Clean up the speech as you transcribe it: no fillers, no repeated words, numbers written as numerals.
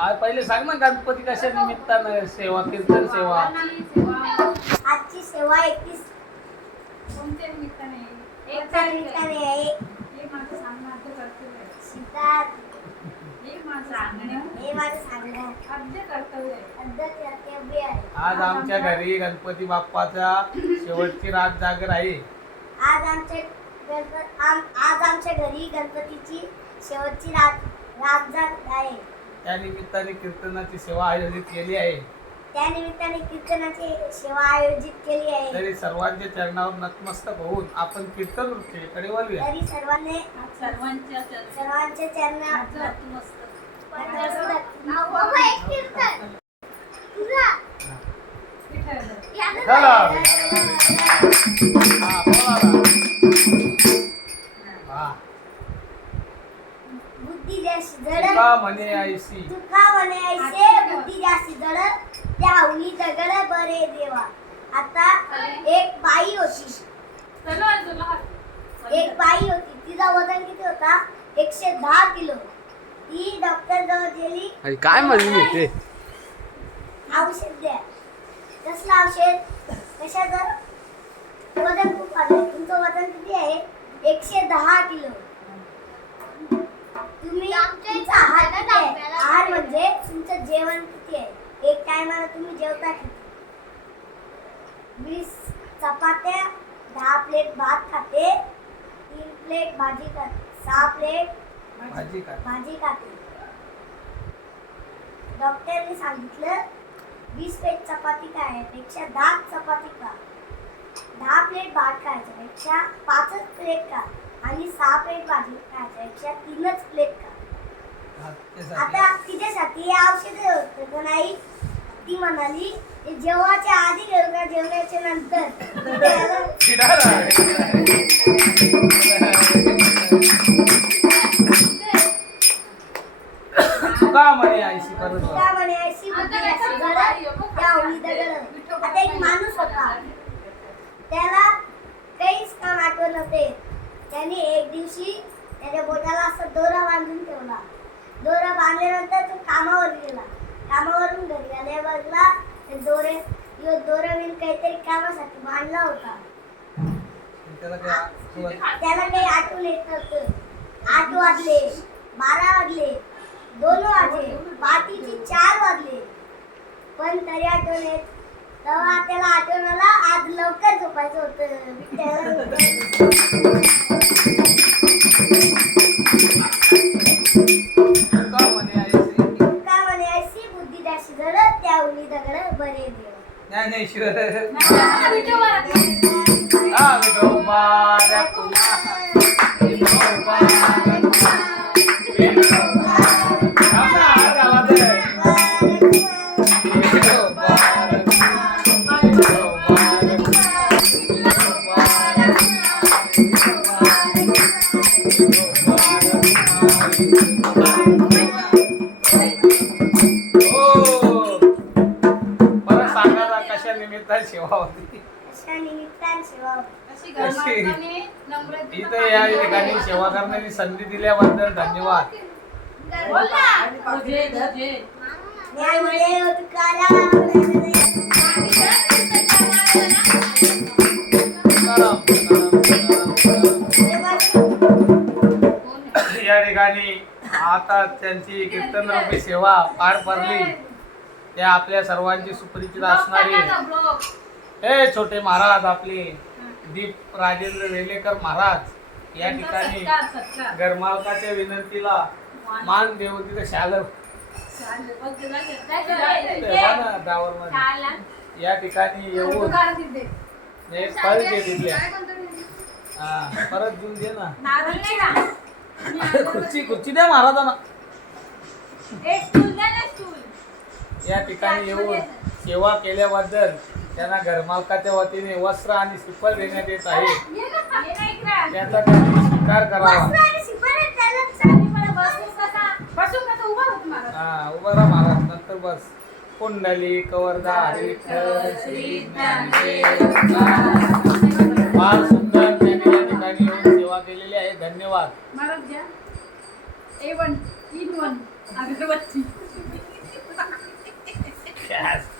आज पहिले सांग ना गणपती कशा निमित्तानं सेवा कीर्तन सेवा आजची सेवा 31 कोणत्या निमित्ताने? कोणत्या निमित्ताने आहे? हे माझं सांगणं अर्ध कर्तव्य आहे. सिद्धार्थ हे माझं सांगणं हे माझं सांगणं अर्ध कर्तव्य आहे. अर्ध कर्तव्य आहे. आज आमच्या घरी गणपती बाप्पाचा शेवटची रात जागर आहे. आज आमच्या घरी गणपतीची शेवटची रात आहे. त्या निमित्ताने कीर्तनाची सेवा आयोजित केली आहे. त्या निमित्ताने कीर्तनाची सेवा आयोजित केली आहे. तरी सर्वांच्या चरणावर नतमस्तक होऊन आपण कीर्तन वृत्तीकडे वळूया. तरी सर्वांच्या चरणात चला. हा, बोला ना. हा. बुद्धी जास्त जड तुका म्हणे ऐसी तुका म्हणे ऐसे बुद्धी जास्ती जड त्या हुई दगड बरे देवा. आता एक बाई होती तिचा वजन किती होता? 110 किलो. ती डॉक्टर जवळ गेली. काय म्हणली ते औषध द्या. कसलं औषध? कशाचं? वजन खूप वाढलंय. तुमचं वजन किती आहे? 110 किलो. तुम्ही तुमचा आहार किती आहे? आहार म्हणजे तुमचं जेवण किती आहे? एक टायमाला तुम्ही जेवता किती? 20 चपात्या, 10 प्लेट भात खाते, 3 प्लेट भाजी खाते, 6 प्लेट भाजी खाते. डॉक्टरने सांगितलं 20 प्लेट चपाती खाण्यापेक्षा 10 चपाती खा. 10 प्लेट भात खायच्यापेक्षा 5च प्लेट खा आणि 6 प्लेट भाजी खायच्यापेक्षा 3च प्लेट खा. आता तिच्यासाठी हे औषध होतं नाही. ती म्हणाली ते जेवणाच्या आधी घेऊ का जेवणाच्या नंतर? तुका म्हणे ऐसी परत तुका म्हणे ऐसी बुद्धी जास्ती जड त्या हुई दगड. आता एक माणूस होता. त्याला काहीच काम आठवत नव्हते. त्याने एक दिवशी त्याच्या बोटाला असं दोरा बांधून ठेवला. दोरा बांधल्यानंतर तो कामावर गेला. कामावरून घरी आल्यावरला ते दोऱ्याने काहीतरी कामासाठी बांधला होता. त्याला काही आठवण येत नव्हतं. 8 वाजले, 12 वाजले, 2 वाजले, पाठीचे 4 वाजले, पण तरी आठवण येत. तेव्हा त्याला आठवण आला आज लवकर झोपायचं होतं. तुका म्हणे ऐसी बुद्धी जास्ती जड त्या हुई दगड बरे देवा. ज्ञानेश्वर विठोबा हा विठोबा रे पुन्हा विठोबा विठोबा आम्हा आवाज विठोबा सेवा होती. अशा निमित्ताने सेवा होती. अशी गणमाताने नम्रतेने इथे या ठिकाणी सेवा करण्याची संधी दिल्याबद्दल धन्यवाद. बोल ना. तुझे ज्ञानदेव तुकाराम या ठिकाणी आता त्यांची कीर्तनरूपी सेवा पार पडली. त्या आपल्या सर्वांची सुपरिचित असणारे हे छोटे महाराज आपले दीप राजेंद्र वेलेकर महाराज या ठिकाणी घरमालकाच्या विनंतीला मान देऊन तिथे शाल या ठिकाणी येऊन परत तिथल्या परत देऊन दे ना खुर्ची द्या महाराजांना. या ठिकाणी येऊन सेवा केल्याबद्दल त्यांना घरमालकाच्या वतीने वस्त्र आणि श्रीफळ देण्यात येत आहे. त्याचा त्यांनी स्वीकार करावा. उभा राहा महाराज नंतर बस. कुंडली कवरदा विठ्ठल श्री ज्ञानदेव फार सुंदर त्यांनी या ठिकाणी येऊन सेवा केलेली आहे. धन्यवाद. महाराज घ्या A1 in 1 अगरबत्ती Yes.